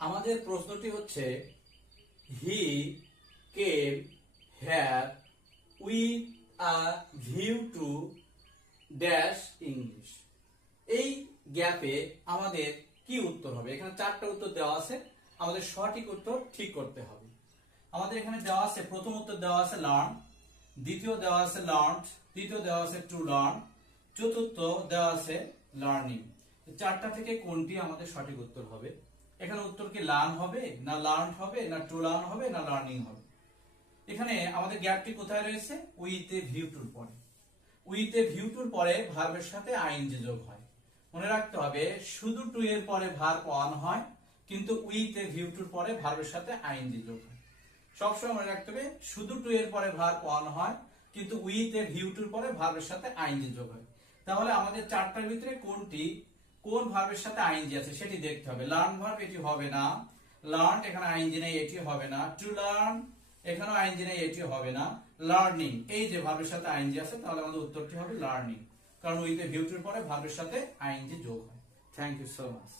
আমাদের প্রশ্নটি হচ্ছে he came here with a view to dash English. এই গ্যাপে আমাদের কি উত্তর হবে? এখানে চারটা উত্তর দেওয়া আছে, আমাদের সঠিক উত্তর ঠিক করতে হবে। আমাদের এখানে দেওয়া আছে, প্রথম উত্তর দেওয়া আছে লার্ন, দ্বিতীয় দেওয়া আছে লার্নড, তৃতীয় দেওয়া আছে টু লার্ন, চতুর্থ দেওয়া আছে লার্নিং। চারটা থেকে কোনটি আমাদের সঠিক উত্তর হবে? এখানে উত্তর কি লার্ন হবে, না লার্নড হবে, না টু লার্ন হবে, না লার্নিং হবে? এখানে আমাদের গ্যাপটি কোথায় রয়েছে? উইথ এ ভিউ টুর পরে। উইথ এ ভিউ টুর পরে ভার্বের সাথে আইএনজি যোগ হয়। মনে রাখতে হবে, শুধু টু এর পরে ভার্ব অন হয়, কিন্তু উইথ এ ভিউ টুর পরে ভার্বের সাথে আইএনজি যোগ হয়। সবসময় মনে রাখতে হবে, শুধু টু এর পরে ভার্ব অন হয়, কিন্তু উইথ এ ভিউ টুর পরে ভার্বের সাথে আইএনজি যোগ হয়। তাহলে আমাদের চারটার ভিতরে কোন ভার্বের সাথে আইএনজি আছে সেটি দেখতে হবে। লার্ন ভার্ব এটি হবে না, লার্ন এখানে আইএনজি নেই, এটি হবে না, টু লার্ন এখানেও আইএনজি নেই, এটি হবে না, লার্নিং এই যে ভার্বের সাথে আইএনজি আছে, তাহলে আমাদের উত্তরটি হবে লার্নিং, কারণ উইথ এ ভিউ টুর পরে ভার্বের সাথে আইএনজি যোগ হয়। Thank you so much.